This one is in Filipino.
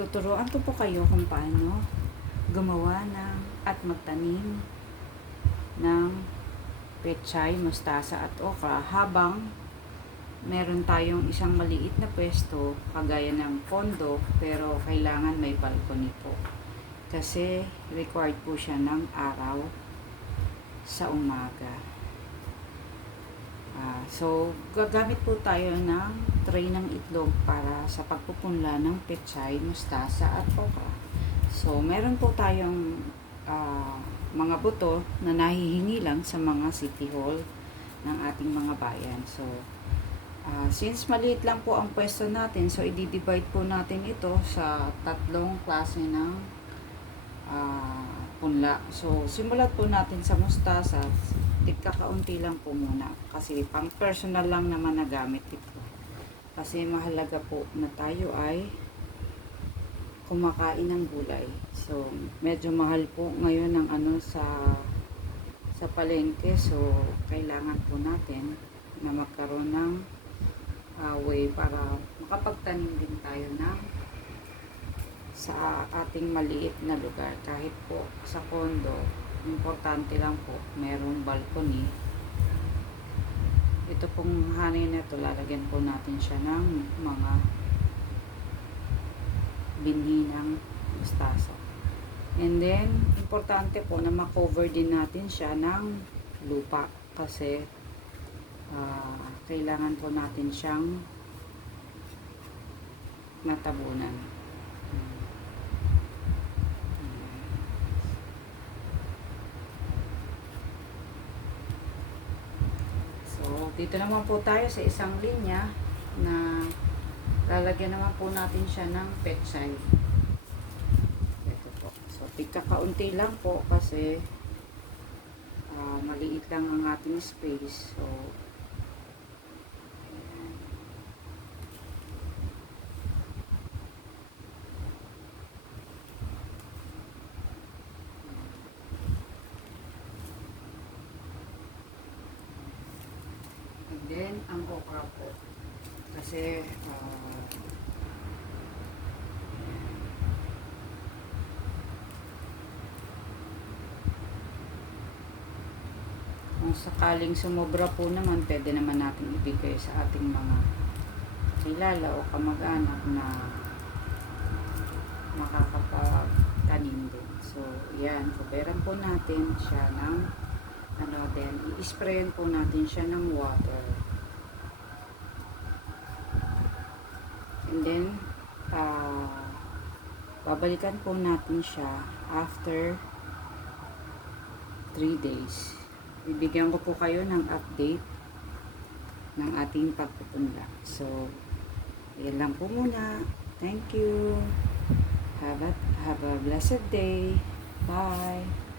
Tuturuan ko po kayo kung paano gumawa ng at magtanim ng pechay, mustasa at okra habang meron tayong isang maliit na pwesto kagaya ng kondo, pero kailangan may balcony po kasi required po siya ng araw sa umaga. So gagamit po tayo ng tray ng itlog para sa pagpupunla ng pechay, mustasa at okra. So meron po tayong mga buto na nahihingi lang sa mga city hall ng ating mga bayan. So since maliit lang po ang pwesto natin, so i-divide po natin ito sa tatlong klase ng punla. So simulat po natin sa mustasa. Kakaunti lang po muna kasi pang personal lang naman na gamit ito. Kasi mahalaga po na tayo ay kumakain ng gulay. So medyo mahal po ngayon ng sa palengke. So kailangan po natin na magkaroon ng way para makapagtanim din tayo ng sa ating maliit na lugar. Kahit po sa kondo, importante lang po merong balcony. Ito pong hangin na ito, lalagyan po natin siya ng mga binhi ng mustasa. And then importante po na makover din natin siya ng lupa kasi kailangan po natin siyang natabunan. So dito naman po tayo sa isang linya na lalagyan naman po natin siya ng pechay. Ito po. So tigkakaunti lang po kasi maliit lang ang ating space. So and then ang okra po kasi kung sakaling sumobra po naman, pwede naman natin ibigay sa ating mga kilala o kamag-anak na makakapagtanim din. So yan, kuberan po natin siya ng then i-sprayan po natin siya ng water. And then babalikan po natin siya after 3 days. Bibigyan ko po kayo ng update ng ating pagpupunla. So yan lang po muna. Thank you. Have a blessed day. Bye.